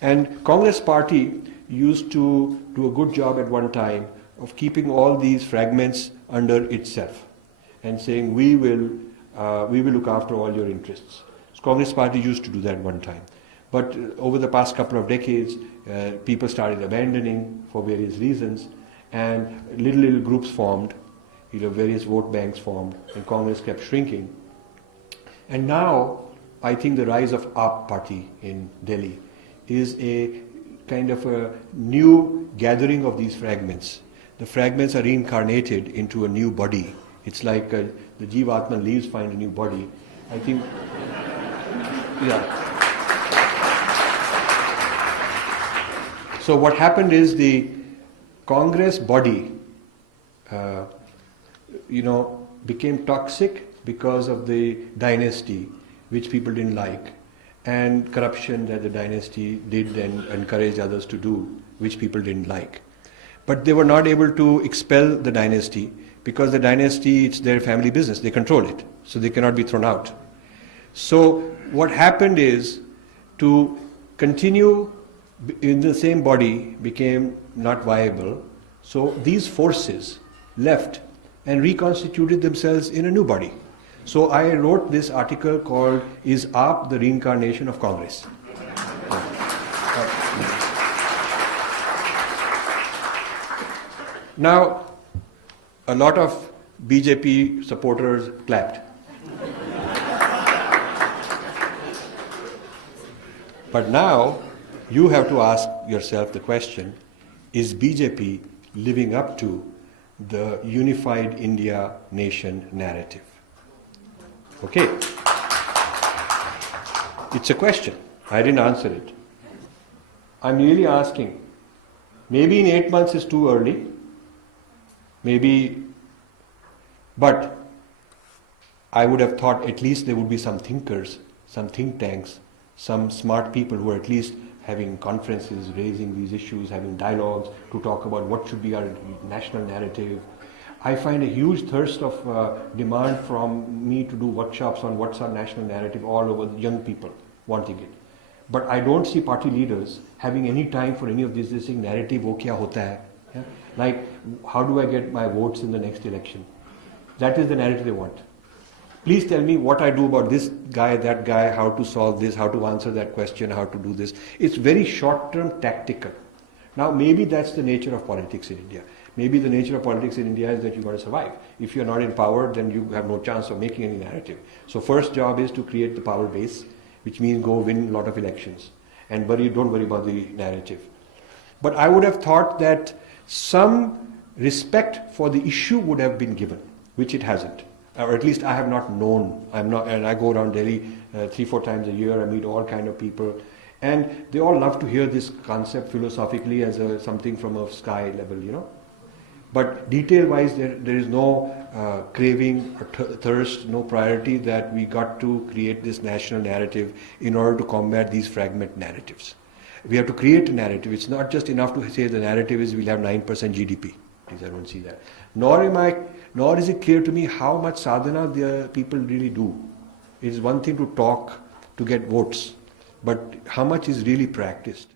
And Congress party used to do a good job at one time of keeping all these fragments under itself and saying, we will look after all your interests. So Congress party used to do that one time. But over the past couple of decades, people started abandoning for various reasons, and little groups formed, various vote banks formed, and Congress kept shrinking. And now, I think the rise of AAP party in Delhi is a kind of a new gathering of these fragments. The fragments are reincarnated into a new body. It's like the Jivatman leaves find a new body. I think, yeah. So what happened is the Congress body, became toxic because of the dynasty, which people didn't like, and corruption that the dynasty did and encouraged others to do, which people didn't like. But they were not able to expel the dynasty because the dynasty, it's their family business, they control it, so they cannot be thrown out. So what happened is, to continue in the same body became not viable, so these forces left and reconstituted themselves in a new body. So I wrote this article called, Is AAP the Reincarnation of Congress? Now, a lot of BJP supporters clapped. But now, you have to ask yourself the question, is BJP living up to the unified India nation narrative? Okay. It's a question. I didn't answer it. I'm really asking, maybe in 8 months is too early, maybe, but I would have thought at least there would be some thinkers, some think tanks, some smart people who are at least having conferences, raising these issues, having dialogues to talk about what should be our national narrative. I find a huge thirst of demand from me to do workshops on what's our national narrative all over, young people wanting it. But I don't see party leaders having any time for any of this saying narrative, wo kya hota hai? Yeah? Like, how do I get my votes in the next election? That is the narrative they want. Please tell me what I do about this guy, that guy, how to solve this, how to answer that question, how to do this. It's very short-term tactical. Now, maybe that's the nature of politics in India. Maybe the nature of politics in India is that you've got to survive. If you're not in power, then you have no chance of making any narrative. So first job is to create the power base, which means go win a lot of elections. And don't worry about the narrative. But I would have thought that some respect for the issue would have been given, which it hasn't. Or at least I have not known. And I go around Delhi 3-4 times a year. I meet all kind of people. And they all love to hear this concept philosophically as something from a sky level, But detail-wise, there is no craving or thirst, no priority that we got to create this national narrative in order to combat these fragment narratives. We have to create a narrative. It's not just enough to say the narrative is we'll have 9% GDP. Please, I don't see that. Nor is it clear to me how much sadhana the people really do. It is one thing to talk to get votes, but how much is really practiced?